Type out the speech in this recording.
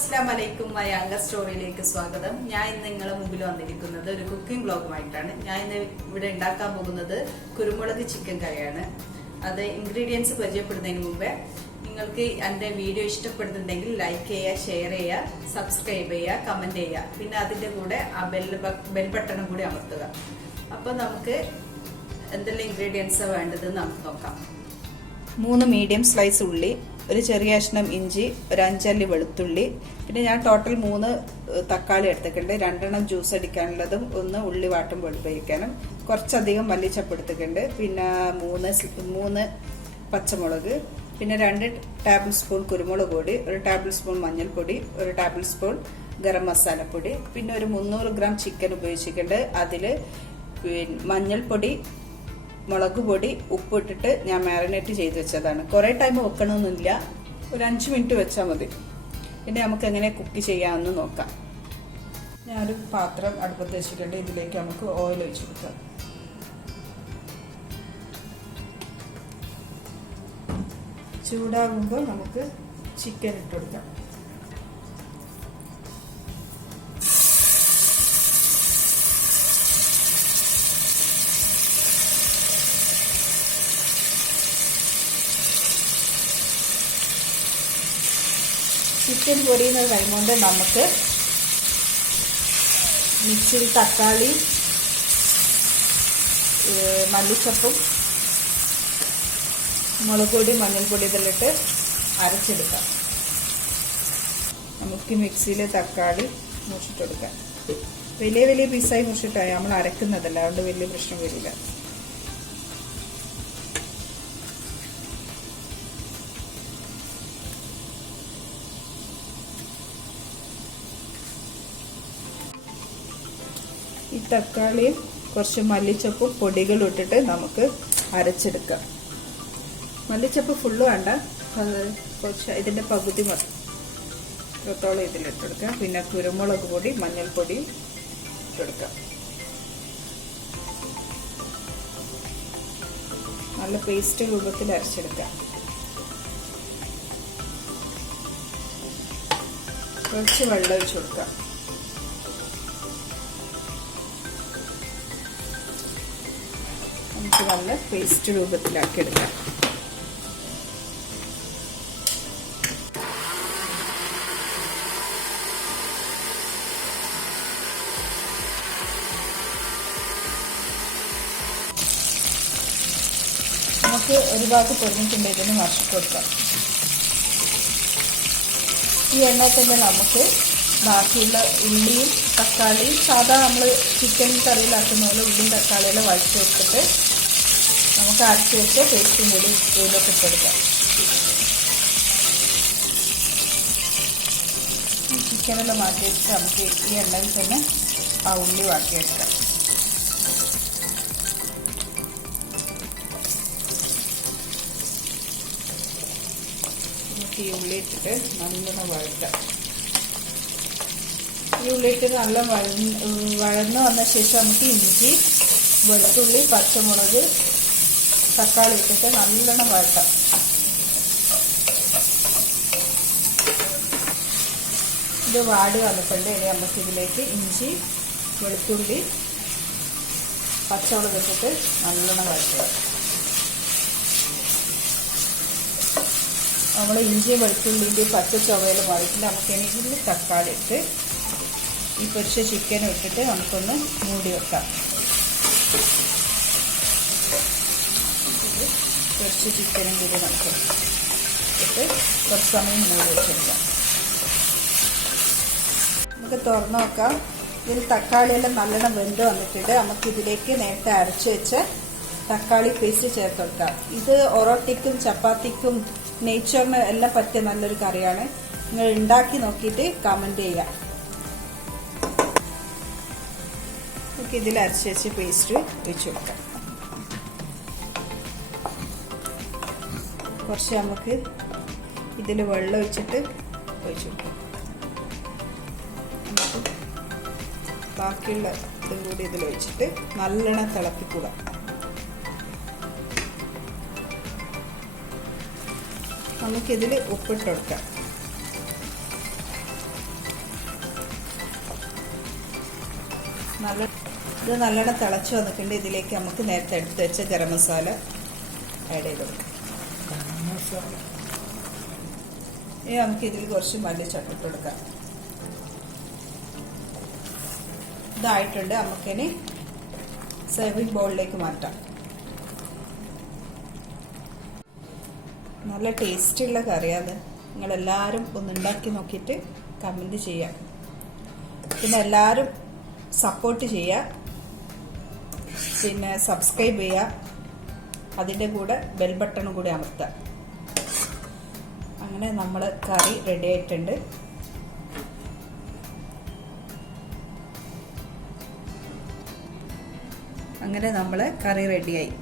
അസ്സലാമലൈക്കും മയാങ്ക സ്റ്റോറിയിലേക്ക് സ്വാഗതം. ഞാൻ ഇന്ന് നിങ്ങളുടെ മുമ്പിൽ വന്നിരിക്കുന്നത് ഒരു കുക്കിംഗ് വ്ലോഗുമായിട്ടാണ്. ഞാൻ ഇന്ന് ഇവിടെ ഉണ്ടാക്കാൻ പോകുന്നത് കുരുമുളക് ചിക്കൻ കറിയാണ്. അത് ഇൻഗ്രീഡിയൻസ് പരിചയപ്പെടുന്നതിന് മുമ്പേ നിങ്ങൾക്ക് എൻ്റെ വീഡിയോ ഇഷ്ടപ്പെടുന്നുണ്ടെങ്കിൽ ലൈക്ക് ചെയ്യുക, ഷെയർ ചെയ്യുക, സബ്സ്ക്രൈബ് ചെയ്യുക, കമന്റ് ചെയ്യുക. പിന്നെ അതിൻ്റെ കൂടെ ആ ബെൽ ബട്ടണും കൂടി അമർത്തുക. അപ്പോൾ നമുക്ക് എന്തെല്ലാം ഇൻഗ്രീഡിയൻസാണ് വേണ്ടതെന്ന് നമുക്ക് നോക്കാം. 3 മീഡിയം സ്ലൈസ് ഉള്ളി, ഒരു ചെറിയ കഷ്ണം ഇഞ്ചി, ഒരു 5 അല്ലി വെളുത്തുള്ളി, പിന്നെ ഞാൻ ടോട്ടൽ 3 തക്കാളി എടുത്തിട്ടുണ്ട്. 2 എണ്ണം ജ്യൂസ് അടിക്കാനുള്ളതും 1 ഉള്ളി വാട്ടും വെളുപ്പിക്കാനും, കുറച്ചധികം മല്ലിച്ചപ്പ് എടുത്തിട്ടുണ്ട്. പിന്നെ 3 പച്ചമുളക്, പിന്നെ 2 ടേബിൾ സ്പൂൺ കുരുമുളക് പൊടി, 1 ടേബിൾ സ്പൂൺ മഞ്ഞൾപ്പൊടി, 1 ടേബിൾ സ്പൂൺ ഗരം മസാലപ്പൊടി, പിന്നെ ഒരു 300 ഗ്രാം ചിക്കൻ ഉപയോഗിച്ചിട്ടുണ്ട്. അതിൽ മഞ്ഞൾപ്പൊടി, മുളക് പൊടി, ഉപ്പ് ഇട്ടിട്ട് ഞാൻ മാരിനേറ്റ് ചെയ്ത് വെച്ചതാണ്. കുറേ ടൈം വെക്കണമെന്നില്ല, ഒരു 5 മിനിറ്റ് വെച്ചാൽ മതി. പിന്നെ നമുക്ക് എങ്ങനെ കുക്ക് ചെയ്യാമെന്ന് നോക്കാം. ഞാനൊരു പാത്രം അടുപ്പത്ത് വെച്ചിട്ടുണ്ട്. ഇതിലേക്ക് നമുക്ക് ഓയിൽ ഒഴിച്ച് കൊടുക്കാം. ചൂടാകുമ്പോൾ നമുക്ക് ചിക്കൻ ഇട്ട് കൊടുക്കാം. ചിക്കൻ പൊരിയുന്ന ടൈം കൊണ്ട് നമുക്ക് മിക്സിയിൽ തക്കാളി, മല്ലിച്ചപ്പും മുളക് പൊടി, മഞ്ഞൾപ്പൊടി ഇതെല്ലാം ഇട്ട് അരച്ചെടുക്കാം. നമുക്ക് മിക്സിയിൽ തക്കാളി മുറിച്ചിട്ടെടുക്കാം. വലിയ വലിയ പീസായി മുറിച്ചിട്ടായി നമ്മൾ അരക്കുന്നതല്ല, അതുകൊണ്ട് വലിയ പ്രശ്നം വരില്ല. ഈ തക്കാളിയും കുറച്ച് മല്ലിച്ചപ്പും പൊടികളും ഇട്ടിട്ട് നമുക്ക് അരച്ചെടുക്കാം. മല്ലിച്ചപ്പ് ഫുള്ള് വേണ്ട, കുറച്ച് ഇതിൻ്റെ പകുതി മതി, ഇത്രത്തോളം ഇതിലിട്ടെടുക്കാം. പിന്നെ കുരുമുളക് പൊടി, മഞ്ഞൾപ്പൊടി ഇട്ടെടുക്കാം. നല്ല പേസ്റ്റ് രൂപത്തിൽ അരച്ചെടുക്കാം. കുറച്ച് വെള്ളം ഒഴിച്ച് കൊടുക്കാം. നമുക്ക് നല്ല പേസ്റ്റ് രൂപത്തിലാക്കി എടുക്കാം. നമുക്ക് ഒരു ഭാഗത്ത് പൊരിഞ്ഞിട്ടുണ്ട്, ഇതിന് മറിച്ചിട്ട് കൊടുക്കാം. ഈ എണ്ണയിൽ തന്നെ നമുക്ക് ബാക്കിയുള്ള ഉള്ളിയും തക്കാളിയും സാധാ നമ്മൾ ചിക്കൻ കറിയിലാക്കുന്ന പോലെ ഉള്ളിയും തക്കാളിയെല്ലാം വഴറ്റി വെച്ചിട്ട് നമുക്ക് അരച്ച് വെച്ച പേസ്റ്റും കൂടി ഇതിലൊക്കെ ഇട്ടെടുക്കാം. ഈ ചിക്കനെല്ലാം മാറ്റി വെച്ചിട്ട് നമുക്ക് ഈ എണ്ണയിൽ തന്നെ ആ ഉള്ളി വാട്ടിയെടുക്കാം. നമുക്ക് ഈ ഉള്ളി ഇട്ടിട്ട് നല്ലോണം വഴറ്റാം. ഈ ഉള്ളിയിട്ട് നല്ല വഴന്ന് വന്ന ശേഷം നമുക്ക് ഇഞ്ചി, വെളുത്തുള്ളി, പച്ചമുളക്, തക്കാളി ഇട്ടിട്ട് നല്ലോണം വഴറ്റാം. ഇത് വാടി വന്നിട്ടുണ്ട്. ഇനി നമുക്ക് ഇതിലേക്ക് ഇഞ്ചി, വെളുത്തുള്ളി, പച്ചമുളക് ഇട്ടിട്ട് നല്ലോണം വഴറ്റുക. നമ്മൾ ഇഞ്ചിയും വെളുത്തുള്ളിൻ്റെ പച്ച ചുവയിൽ വഴറ്റിട്ട് നമുക്ക് ഇനി ഇതിൽ തക്കാളി ഇട്ട് ഈ പൊരിച്ച ചിക്കനും ഇട്ടിട്ട് നമുക്കൊന്ന് മൂടി വെക്കാം. പൊരിച്ച ചിക്കനും കൂടി നമുക്ക് ഇട്ട് കുറച്ച് സമയം മൂടി വെച്ചെടുക്കാം. നമുക്ക് തുറന്ന് നോക്കാം. ഇതിൽ തക്കാളിയെല്ലാം നല്ലോണം വെന്ത് വന്നിട്ടുണ്ട്. നമുക്കിതിലേക്ക് നേരത്തെ അരച്ച് വെച്ച തക്കാളി പേസ്റ്റ് ചേർത്ത് കൊടുക്കാം. ഇത് ഒറോട്ടിക്കും ചപ്പാത്തിക്കും നെയ്ച്ചോറിന് എല്ലാം പറ്റിയ നല്ലൊരു കറിയാണ്. നിങ്ങൾ ഉണ്ടാക്കി നോക്കിയിട്ട് കമൻറ്റ് ചെയ്യുക. നമുക്ക് ഇതിൽ അരച്ച് വെച്ച് പേസ്റ്റ് ഒഴിച്ചു കൊടുക്കാം. കുറച്ച് നമുക്ക് ഇതിൽ വെള്ളം ഒഴിച്ചിട്ട് ഒഴിച്ചു കൊടുക്കാം. നമുക്ക് ബാക്കിയുള്ള ഇതും കൂടി ഇതിൽ ഒഴിച്ചിട്ട് നല്ലോണം തിളപ്പിക്കുക. നമുക്കിതിൽ ഉപ്പിട്ട് കൊടുക്കാം. ഇത് നല്ലോണം തിളച്ച് വന്നിട്ടുണ്ട്. ഇതിലേക്ക് നമുക്ക് നേരത്തെ എടുത്ത് വെച്ച ഗരം മസാല ആഡ് ചെയ്ത് കൊടുക്കാം. ഇനി നമുക്ക് ഇതിൽ കുറച്ച് മല്ലിച്ചപ്പ് ഇട്ട് കൊടുക്കാം. ഇതായിട്ടുണ്ട്. നമുക്കിനി സെർവിങ് ബൗളിലേക്ക് മാറ്റാം. നല്ല ടേസ്റ്റുള്ള കറിയാണ്. നിങ്ങളെല്ലാവരും ഒന്ന് ഉണ്ടാക്കി നോക്കിയിട്ട് കമൻറ്റ് ചെയ്യാം. പിന്നെ എല്ലാവരും സപ്പോർട്ട് ചെയ്യുക, പിന്നെ സബ്സ്ക്രൈബ് ചെയ്യുക, അതിൻ്റെ കൂടെ ബെൽ ബട്ടണും കൂടി അമർത്തുക. അങ്ങനെ നമ്മൾ കറി റെഡി ആയിട്ടുണ്ട്. അങ്ങനെ നമ്മൾ കറി റെഡിയായി.